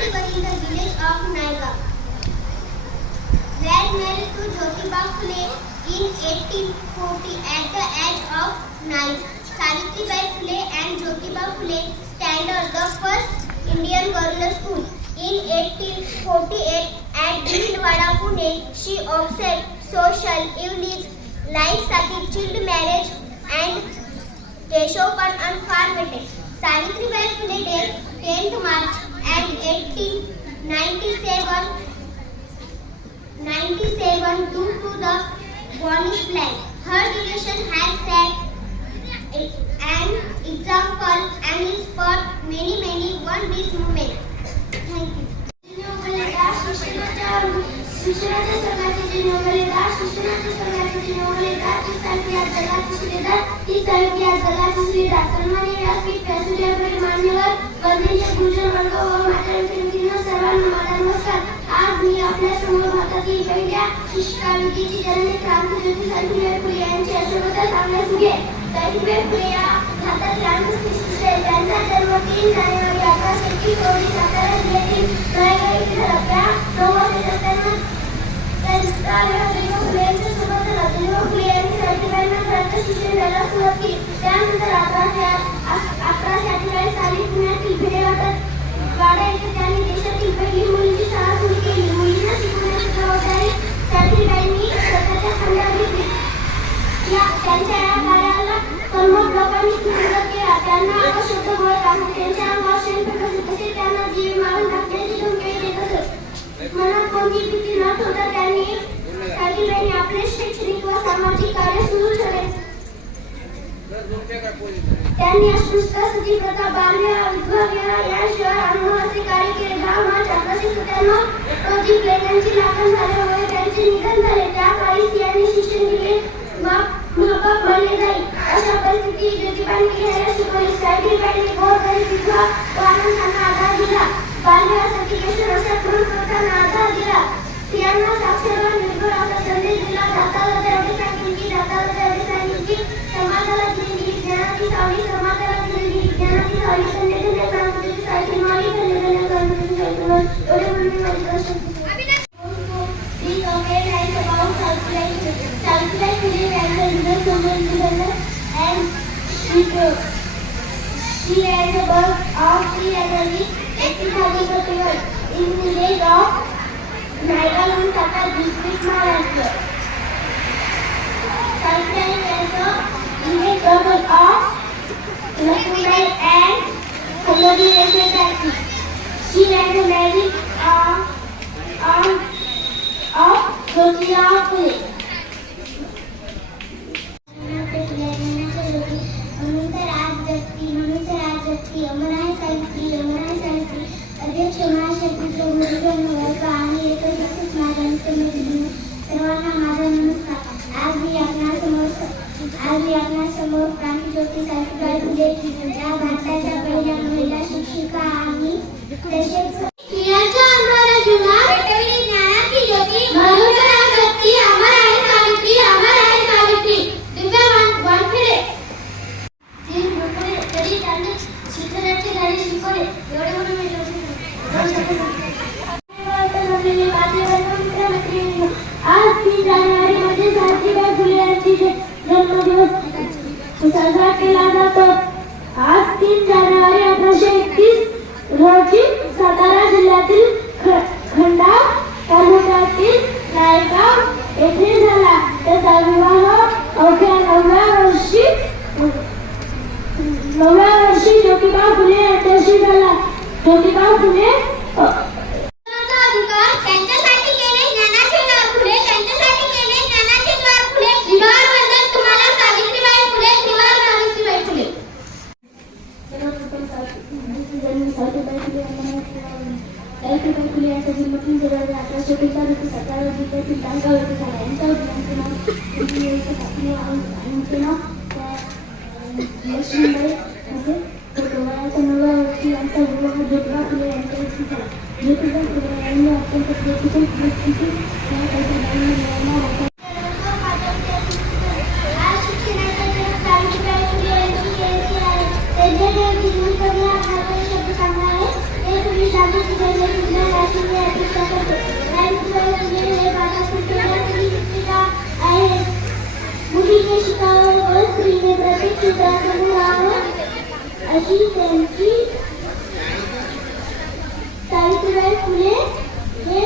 festival in the village of Naigaon. Were married to Jyotiba Phule in 1840 at the age of 9. Savitribai Phule and Jyotiba Phule Standard, the first Indian girls' school. In 1848 at Bhilwara, Pune, she observed social evils like sati, child marriage and Deshopan and farming. Savitribai Phule death 10th March and 1897 due to the Bonnish Plague. Her relation has set an example and is for many won this movement. Thank you. शिक्षणाच्या संघाचे जे नवलेदार शिक्षणाच्या संघाचे जे नवलेदार ती सारखी आज जगाची शिलेदार ती सारखी आज जगाची शिलेदार सन्माननीय व्यासपीठ व्यासपीठावरील मान्यवर वंदनीय गुरुजन वर्ग व मातांनो सर्वांना माझा नमस्कार. आज मी आपल्या समोर भारतातील पहिल्या शिष्यवृत्तीची जननी क्रांतिज्योती सावित्रीबाई फुले यांची यशोगाथा सांगण्यास उभे. सावित्रीबाई फुले या भारतातील अनुभवी शिष्य आहेत. त्यांचा जन्म 3 जानेवारी 1821 रोजी सातारा जिल्ह्यातील नायगाव येथे झाला. त्या 9 वर्षाच्या असताना त्यांचा विवाह ज्योतिबा फुले यांच्यासोबत झाला. ज्योतिबा फुले यांनी सावित्रीबाईंना घरात शिक्षण द्यायला सुरुवात केली. त्यानंतर 1848 साली पुण्यातील भिडेवाडा येथे त्यांनी देशातील पहिली मुलींची शाळा सुरू केली. मुलींना शिकवण्याची जबाबदारी सावित्रीबाईंनी स्वतःच्या खांद्यावर घेतली. त्यांच्या या कार्याला सर्व लोकांनी विरोध केला. त्यांना अशुद्ध गोळ टाकून त्यांच्या अंगावर शेण फेकत तसेच त्यांना जीव मारून टाकण्याची धमकी देत असत. मनात कोणती भीती न ठेवता सावित्रीबाईंनी आपले शैक्षणिक व सामाजिक कार्य सुरू ठेवले. त्यांनी अस्पृश्यता, सतीप्रथा, बालविवाह, विधवा विवाह याशिवाय अनुभवाचे कार्य केले. 10 मार्च 1897 रोजी प्लेगाची लागण झाल्यामुळे त्यांचे निधन झाले. त्या काळी स्त्रियांनी शिक्षण घेतले माफक मानले जाईल अशा परिस्थितीत ज्योतिबांनी लिहायला शिकवले. सावित्रीबाईंनी गोरगरीब विधवा व अनाथांना आधार दिला. बालविवाह, सतीकेशन अशा क्रूर प्रथांना आधार दिला. स्त्रियांना साक्षर व निर्भर असा संदेश दिला. दाताला एवढे सांगितले की समाजाला दिलेली ज्ञानाची सावली, समाजाला दिलेली ज्ञानाची सावली, धन्य क्रांतिज्योती सावित्री माई, धन्य क्रांतिज्योती सावित्री माई. एवढे म्हणून मी माझी भाषण Savitribai Phule was the leader of independence and she had the birth of 3 January 1831 in the village of Naigaon in Satara district, Maharashtra. Savitribai was the English daughter of Lakshmibai and Kalluri Reshetaki. She was the married of Jyotiba Phule. अमर आहे सावित्री, अमर आहे सावित्री. अध्यक्ष महाशक्तीचे गुरुजन वर्ग आणि एकत्रित माझ्या मित्रमैत्रिणी सर्वांना माझा नमस्कार. आज मी आपणासमोर क्रांतिज्योती सावित्रीबाई फुले या भारताच्या पहिल्या महिला शिक्षिका आणि तसेच स्त्रियांच्या अंधारा जीवनात पेटविली ज्ञानाची ज्योती. म्हणून तर आज शक्ती अमर आहे सावित्री, अमर आहे सावित्री. दिव्या वानखेडे तरी त्यांनी शिक्षणाचे धडे शिकवले. एवढे म्हणून मी आज 3 जानेवारी मध्ये सावित्रीबाई फुले यांची जन्मदिवस साजरा केला जातो. आज 3 जानेवारी 1831 रोजी सातारा जिल्ह्यातील खंडाळा तालुक्यातील नायगाव येथे झाला. त्याचा विवाह अवघ्या 9व्या वर्षी ज्योतिबा फुले यांच्याशी झाला. ज्योतिबा फुले अधिकार त्यांच्यासाठी केले ज्ञानाचे द्वार खुले, त्यांच्यासाठी केले ज्ञानाचे द्वार खुले. द्वार वंदन तुम्हाला सावित्रीबाई फुले, तुम्हाला सावित्रीबाई फुले. सावित्रीबाई फुले यांचा जन्म 3 जानेवारी 1831 रोजी सातारा जिल्ह्यातील नायगाव येथे झाला. यांच्या वडिलांचे नाव लक्ष्मीबाई होते. वयाच्या 9व्या वर्षी यांचा विवाह ज्योतिबा फुले यांच्याशी झाला. ज्योतिबा फुले यांनी अत्यंत प्रतिकूल परिस्थितीत शब्द सांगणार आहे ते तुम्ही प्रत्येक चित्रासमोर राहावं अशी त्यांची सावित्रीबाई फुले हे